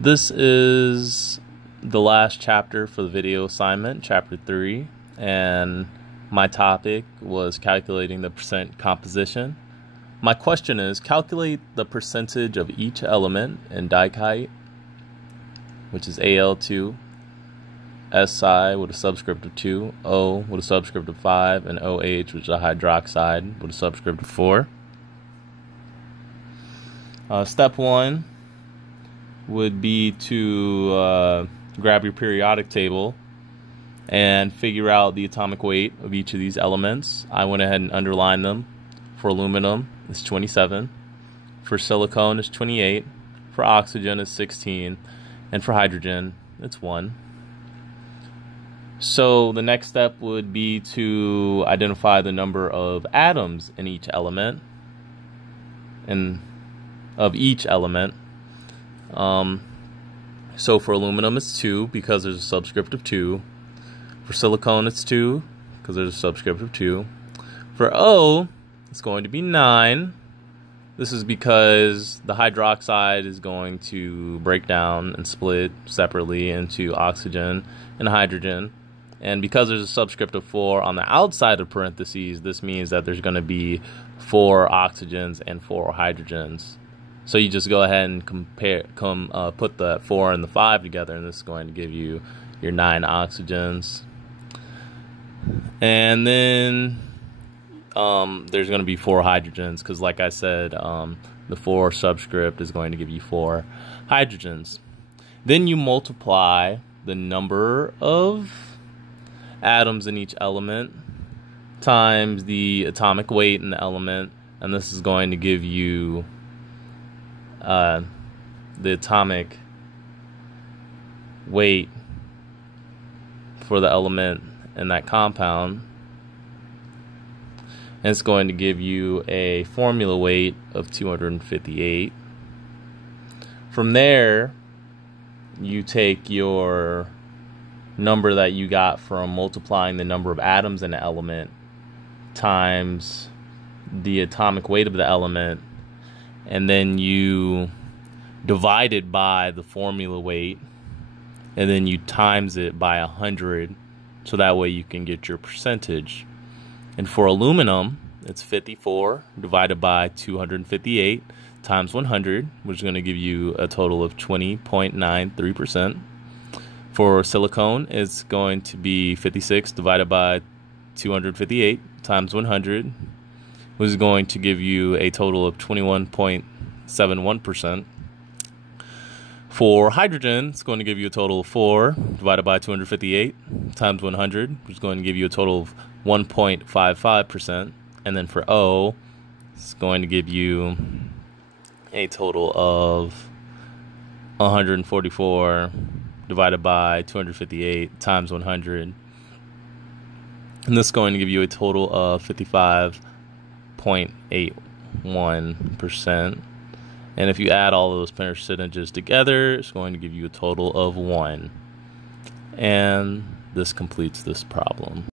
This is the last chapter for the video assignment, chapter 3, and my topic was calculating the percent composition. My question is, calculate the percentage of each element in dikite, which is Al2, Si with a subscript of 2, O with a subscript of 5, and OH, which is a hydroxide, with a subscript of 4. Step 1 would be to grab your periodic table and figure out the atomic weight of each of these elements. I went ahead and underlined them. For aluminum, it's 27. For silicon, it's 28. For oxygen, it's 16. And for hydrogen, it's 1. So the next step would be to identify the number of atoms in each element, of each element. So for aluminum, it's 2 because there's a subscript of 2. For silicon, it's 2 because there's a subscript of 2. For O, it's going to be 9. This is because the hydroxide is going to break down and split separately into oxygen and hydrogen. And because there's a subscript of 4 on the outside of parentheses, this means that there's going to be 4 oxygens and 4 hydrogens. So you just go ahead and put the 4 and the 5 together, and this is going to give you your 9 oxygens. And then there's going to be 4 hydrogens, because like I said, the 4 subscript is going to give you 4 hydrogens. Then you multiply the number of atoms in each element times the atomic weight in the element, and this is going to give you the atomic weight for the element in that compound, and it's going to give you a formula weight of 258. From there, you take your number that you got from multiplying the number of atoms in the element times the atomic weight of the element, and then you divide it by the formula weight, and then you times it by 100, so that way you can get your percentage. And for aluminum, it's 54 divided by 258 times 100, which is going to give you a total of 20.93%. For silicone, it's going to be 56 divided by 258 times 100, which is going to give you a total of 21.71%. For hydrogen, it's going to give you a total of 4 divided by 258 times 100, which is going to give you a total of 1.55%. And then for O, it's going to give you a total of 144 divided by 258 times 100. And this is going to give you a total of 55.81%. And if you add all those percentages together, it's going to give you a total of 1. And this completes this problem.